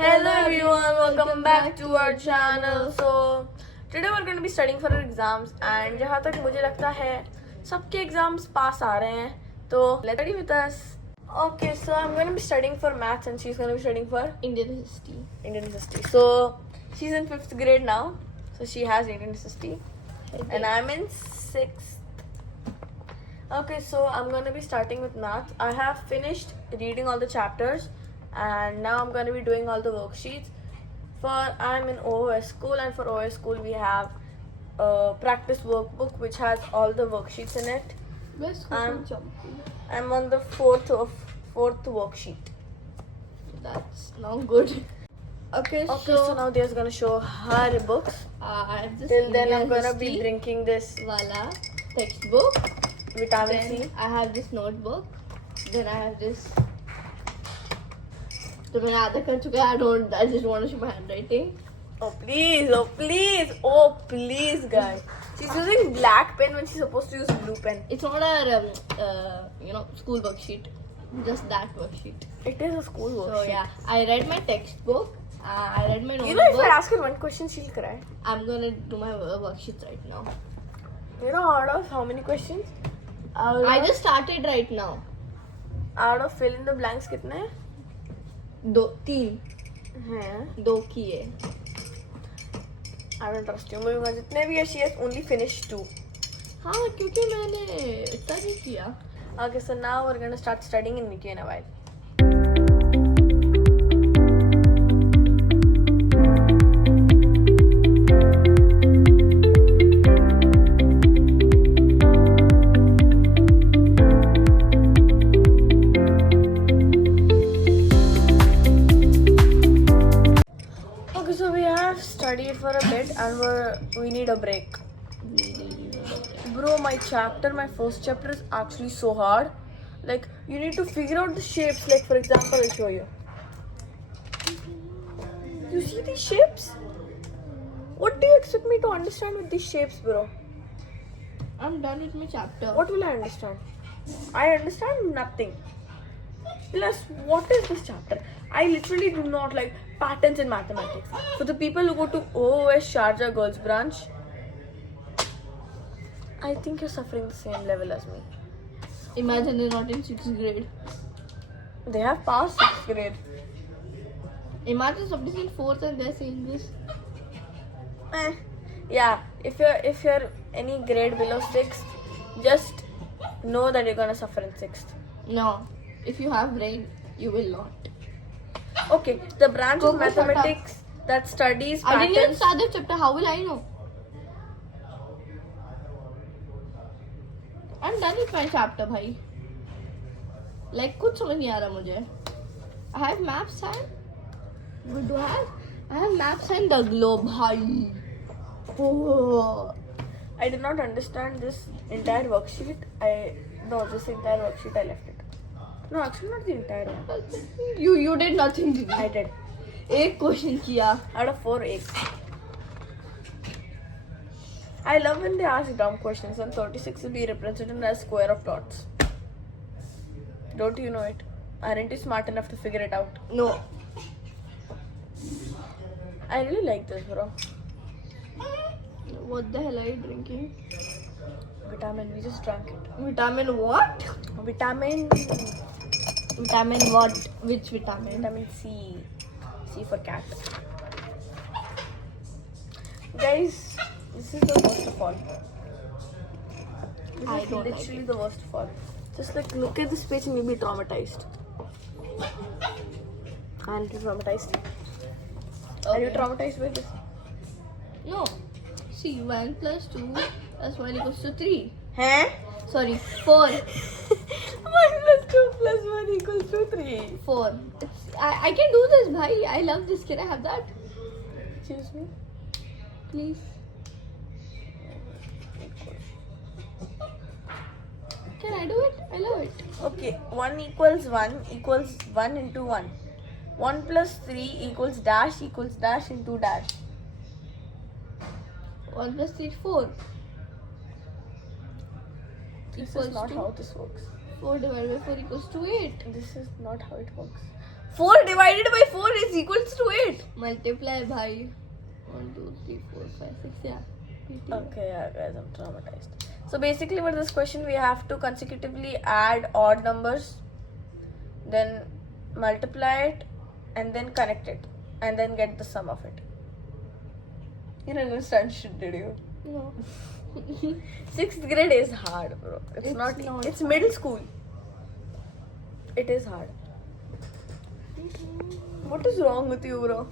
Hello everyone, welcome back to our channel. So today we're going to be studying for our exams and जहाँ तक मुझे लगता है सबके exams पास आ रहे हैं तो let's study with us. Okay, so I'm going to be studying for maths and she's going to be studying for Indian history. Indian history. So she's in 5th grade now, so she has Indian history and I'm in 6th. Okay, so I'm going to be starting with maths. I have finished reading all the chapters and now I'm going to be doing all the worksheets. I'm in OOS school, and for OOS school we have a practice workbook which has all the worksheets in it. I'm on the fourth worksheet. That's not good. Okay, So now Diya's gonna show her books. I have this Till then Indian I'm gonna history be drinking this wala textbook. vitamin Then C. I have this notebook. Then I have this. तो मैंने आधा कर चुका है. I just want to show my handwriting. Oh please guys. She's using black pen when she's supposed to use blue pen. It's not a school worksheet. Just that worksheet. It is a school worksheet. So yeah, I read my textbook. I read my notebook. You know, if I ask her one question, she'll cry. I'm gonna do my worksheets right now. You know out of how many questions? I just started right now. Out of fill in the blanks कितने हैं? 3 हैं. 2 किए. I don't trust you. मुझे जितने भी है, she has only finished 2. हाँ, क्योंकि मैंने इतना नहीं किया. Okay, so now we're gonna start studying and meet you in a while. Okay, so we have studied for a bit and we need a break. Bro, my first chapter is actually so hard. Like, you need to figure out the shapes. Like, for example, I'll show you. You see these shapes? What do you expect me to understand with these shapes, bro? I'm done with my chapter. What will I understand? I understand nothing. Plus, what is this chapter? I literally do not like patterns in mathematics. For the people who go to OOS Sharjah Girls Branch, I think you're suffering the same level as me. Imagine they're not in 6th grade. They have passed 6th grade. Imagine somebody's in 4th and they're saying this. Yeah, if you're any grade below 6th, just know that you're gonna suffer in 6th. No. If you have brain, you will not. Okay, the branch of Go, shut up. mathematics that studies I didn't even patterns. start the chapter. How will I know? I'm done with my chapter, bhai. Like, कुछ समझ नहीं आ रहा मुझे. I have maps and what do I have? I have maps and the globe, bhai. Oh. I did not understand this entire worksheet. This entire worksheet I left it. No, actually not the entire one. You did nothing. Did I did. एक question किया. Out of 4 eggs. I love when they ask dumb questions and 36 will be represented as square of dots. Don't you know it? Aren't you smart enough to figure it out? No. I really like this, bro. What the hell are you drinking? Vitamin, we just drank it. Vitamin what? Vitamin Vitamin what? Which vitamin? Vitamin C. C for cat. Guys, this is the worst of all. This I is don't like literally it. the worst of all. Just like look at this page and you'll be traumatized. Aren't you traumatized? Are you Okay. traumatized by this? No. See, 1 plus 2 plus 1 equals to 3. Huh? Sorry, 4. 1 plus 2 plus 1 equals to 3. 4. I can do this, bhai. I love this. Can I have that? Excuse me? Please. Can I do it? I love it. Okay, 1 equals 1 into 1. 1 plus 3 equals dash into dash. 1 plus 3 is 4. This Equals is not to- how this works. 4 divided by 4 equals to 8. This is not how it works. 4 divided by 4 is equals to Multiply by 1, 2, 3, 4, 5, 6. Yeah. Okay, yeah, guys, I'm traumatized. So basically, with this question, we have to consecutively add odd numbers, then multiply it, and then connect it, and then get the sum of it. You didn't understand shit, did you? No. 6th grade is hard, bro. It's not. It's middle school. It is hard. What is wrong with you, bro?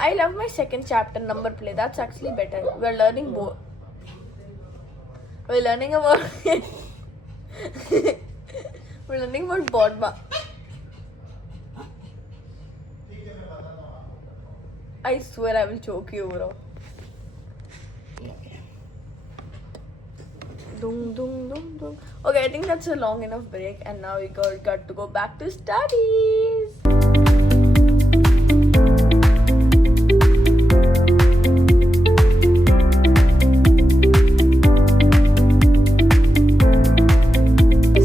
I love my second chapter, number play. That's actually better. We're learning more. We're learning about. We're learning about Bodma. I swear I will choke you, bro. Okay. Dum dum dum dum. Okay, I think that's a long enough break, and now we got to go back to studies.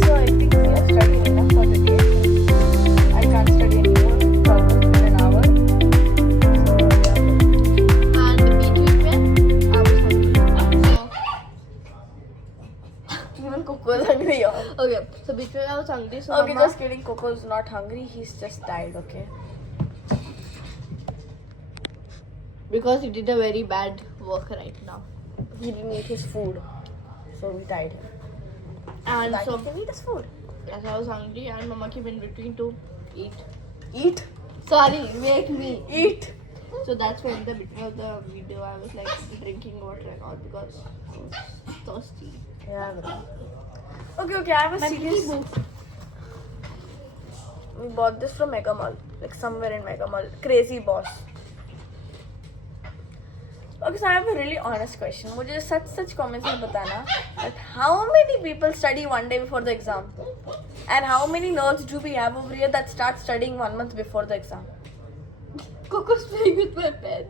So I think we have studied enough for the day. I can't study anymore. It's almost been an hour. So yeah. And between I was hungry. Even Coco is hungry, y'all. Okay, so between I was hungry, so Okay, Mama, just kidding. Coco's not hungry. He's just tired. Okay. because he did a very bad work right now. He didn't eat his food, so we tied him. And That so he can eat his food. yes, I was hungry, and Mama came in between to eat. Eat. Sorry, make me Eat. So that's why in the beginning of the video I was like drinking water and all because I was thirsty. Yeah, bro. Okay. I have a serious. We bought this from Mega Mall, like somewhere in Mega Mall. Crazy Boss. Okay, so I have a really honest question. मुझे such comments में बताना that how many people study one day before the exam, and how many nerds do we have over here that start studying 1 month before the exam? Coco's playing with my pen.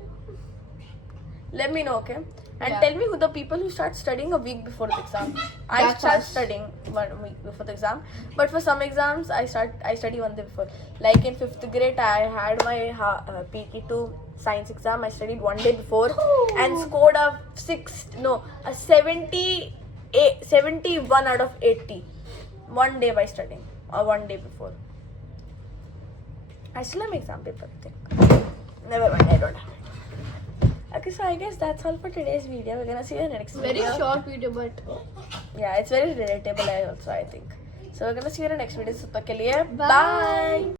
Let me know, okay? And Yeah. tell me who the people who start studying a week before the exam. I That's start us. studying 1 week before the exam, but for some exams I study 1 day before. Like in 5th grade, I had my PT2 science exam. I studied 1 day before and scored a 71 out of 80. 1 day by studying, or 1 day before. I still have my exam paper, I think. Never mind, I don't have it. Okay, so I guess that's all for today's video. We're gonna see you in the next Very video. short video, but Yeah, it's very relatable also, I think. So we're gonna see you in the next video. So, Bye. bye.